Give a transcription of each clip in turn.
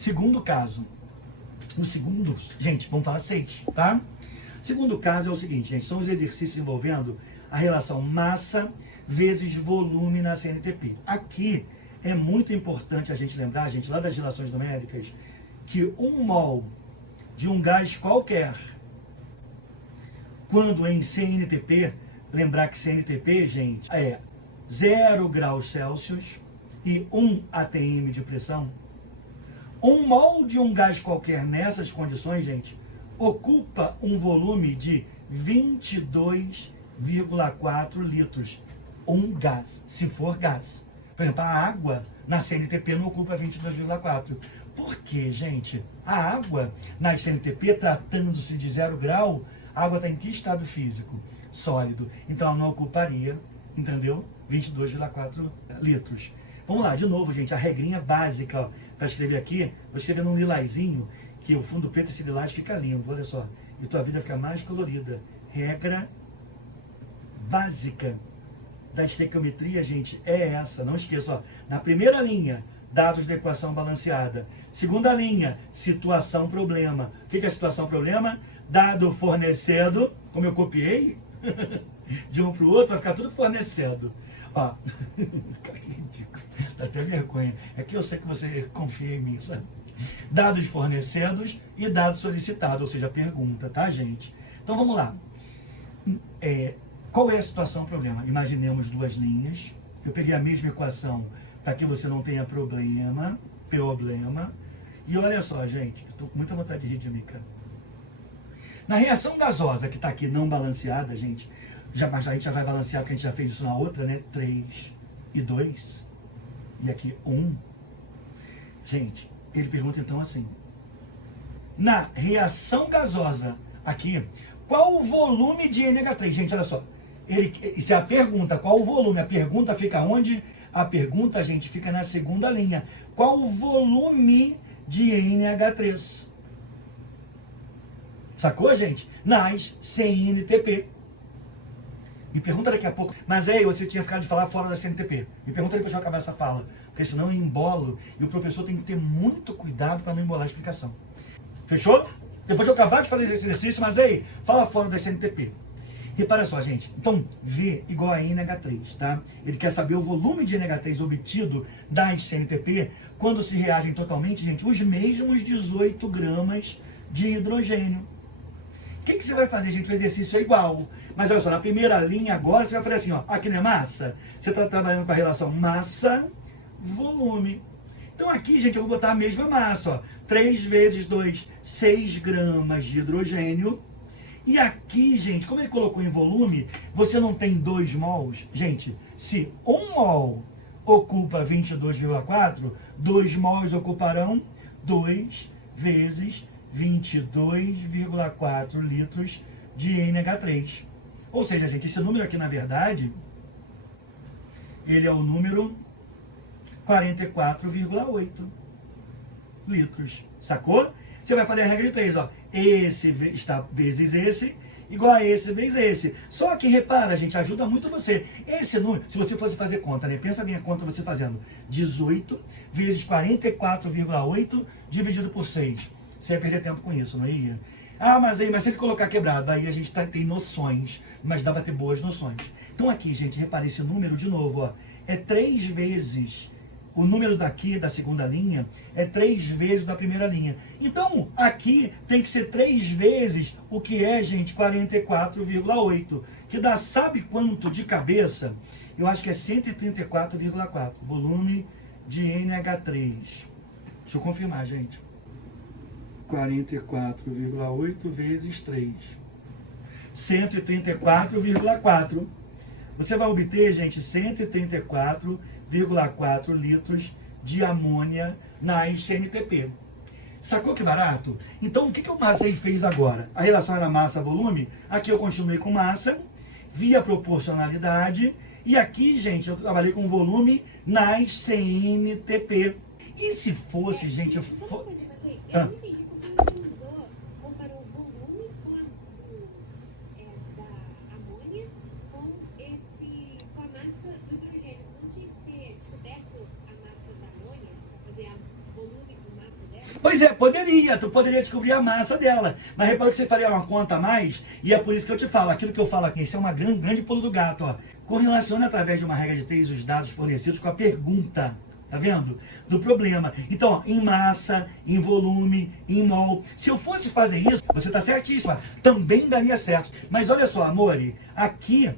Segundo caso. O segundo, gente, vamos falar 6, tá? Segundo caso é o seguinte, gente, são os exercícios envolvendo a relação massa vezes volume na CNTP. Aqui é muito importante a gente lembrar, gente, lá das relações numéricas, que 1 mol de um gás qualquer, quando em CNTP, lembrar que CNTP, gente, é 0 graus Celsius e 1 atm de pressão. 1 mol de um gás qualquer nessas condições, gente, ocupa um volume de 22,4 litros. Um gás, se for gás. Por exemplo, a água na CNTP não ocupa 22,4. Por quê, gente? A água na CNTP, tratando-se de 0 grau, a água está em que estado físico? Sólido. Então ela não ocuparia, entendeu? 22,4 litros. Vamos lá, de novo, gente, a regrinha básica, para escrever aqui, vou escrever num lilazinho, que o fundo preto, esse lilás fica lindo, olha só, e tua vida fica mais colorida. Regra básica da estequiometria, gente, é essa, não esqueça, ó, na primeira linha, dados da equação balanceada. Segunda linha, situação problema. O que é situação problema? Dado fornecido, como eu copiei, de um para o outro, vai ficar tudo fornecendo. Ó, cara, que ridículo, dá até vergonha. É que eu sei que você confia em mim, sabe? Dados fornecidos e dados solicitados, ou seja, pergunta, tá, gente? Então vamos lá. Qual é a situação problema? Imaginemos duas linhas. Eu peguei a mesma equação para que você não tenha problema. E olha só, gente, eu tô com muita vontade de rir de mim, cara. Na reação gasosa, que está aqui não balanceada, gente, mas a gente já vai balancear, porque a gente já fez isso na outra, né? 3 e 2. E aqui 1. Gente, ele pergunta então assim. Na reação gasosa, aqui, qual o volume de NH3? Gente, olha só. Isso é a pergunta. Qual o volume? A pergunta fica onde? A pergunta, gente, fica na segunda linha. Qual o volume de NH3? Sacou, gente? Nas CNTP. Me pergunta daqui a pouco, mas aí você tinha ficado de falar fora da CNTP. Me pergunta depois que eu acabar essa fala, porque senão eu embolo e o professor tem que ter muito cuidado para não embolar a explicação. Fechou? Depois de eu acabar de fazer esse exercício, mas aí, fala fora da CNTP. Repara só, gente. Então, V igual a NH3, tá? Ele quer saber o volume de NH3 obtido das CNTP quando se reagem totalmente, gente, os mesmos 18 gramas de hidrogênio. O que você vai fazer, gente? O exercício é igual. Mas olha só, na primeira linha agora, você vai fazer assim, ó. Aqui não é massa? Você está trabalhando com a relação massa-volume. Então aqui, gente, eu vou botar a mesma massa, ó. 3 vezes 2, 6 gramas de hidrogênio. E aqui, gente, como ele colocou em volume, você não tem 2 mols. Gente, se 1 mol ocupa 22,4, 2 mols ocuparão 2 vezes 22,4 litros de NH3. Ou seja, gente, esse número aqui, na verdade, ele é o número 44,8 litros. Sacou? Você vai fazer a regra de 3, ó. Esse está vezes esse, igual a esse vezes esse. Só que, repara, gente, ajuda muito você. Esse número, se você fosse fazer conta, né? Pensa bem a conta você fazendo. 18 vezes 44,8 dividido por 6. Você ia perder tempo com isso, não ia? Ah, mas se ele colocar quebrado, aí a gente tem noções, mas dá para ter boas noções. Então aqui, gente, repare esse número de novo, ó. É 3 vezes, o número daqui, da segunda linha, é 3 vezes da primeira linha. Então, aqui tem que ser 3 vezes o que é, gente, 44,8. Que dá, sabe quanto de cabeça? Eu acho que é 134,4. Volume de NH3. Deixa eu confirmar, gente. 44,8 vezes 3. 134,4. Você vai obter, gente, 134,4 litros de amônia nas CNTP. Sacou que barato? Então, o que o Massey fez agora? A relação era massa-volume. Aqui eu continuei com massa, via proporcionalidade. E aqui, gente, eu trabalhei com volume nas CNTP. E se fosse, gente... Eu não entendi porque você comparou o volume da amônia com a massa do hidrogênio. Você não tinha que ter descoberto a massa da amônia para fazer o volume com massa dela? Pois é, poderia, tu poderia descobrir a massa dela. Mas repara que você faria uma conta a mais, e é por isso que eu te falo, aquilo que eu falo aqui, isso é uma grande pulo do gato, ó. Correlaciona através de uma regra de 3 os dados fornecidos com a pergunta. Tá vendo? Do problema. Então, ó, em massa, em volume, em mol. Se eu fosse fazer isso, você tá certíssimo. Também daria certo. Mas olha só, amore, aqui,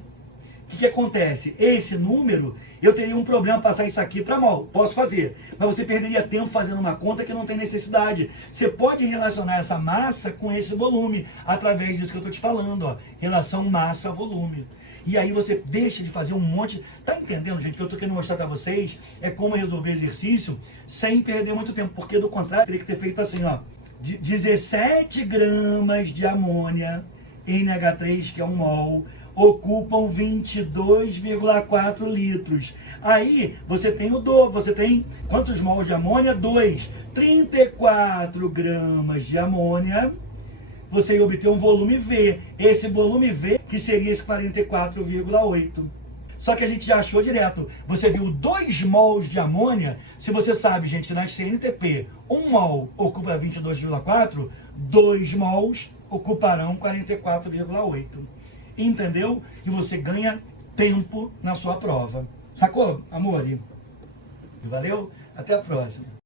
o que acontece? Esse número, eu teria um problema passar isso aqui para mol. Posso fazer. Mas você perderia tempo fazendo uma conta que não tem necessidade. Você pode relacionar essa massa com esse volume, através disso que eu estou te falando, ó. Relação massa-volume. E aí você deixa de fazer um monte... Tá entendendo, gente? O que eu tô querendo mostrar para vocês é como resolver exercício sem perder muito tempo. Porque, do contrário, teria que ter feito assim, ó. 17 gramas de amônia, NH3, que é um mol, ocupam 22,4 litros. Aí, você tem o dobro. Você tem quantos mols de amônia? 2. 34 gramas de amônia... você ia obter um volume V. Esse volume V, que seria esse 44,8. Só que a gente já achou direto. Você viu 2 mols de amônia. Se você sabe, gente, que na CNTP 1 mol ocupa 22,4, 2 mols ocuparão 44,8. Entendeu? E você ganha tempo na sua prova. Sacou, amor? Valeu? Até a próxima.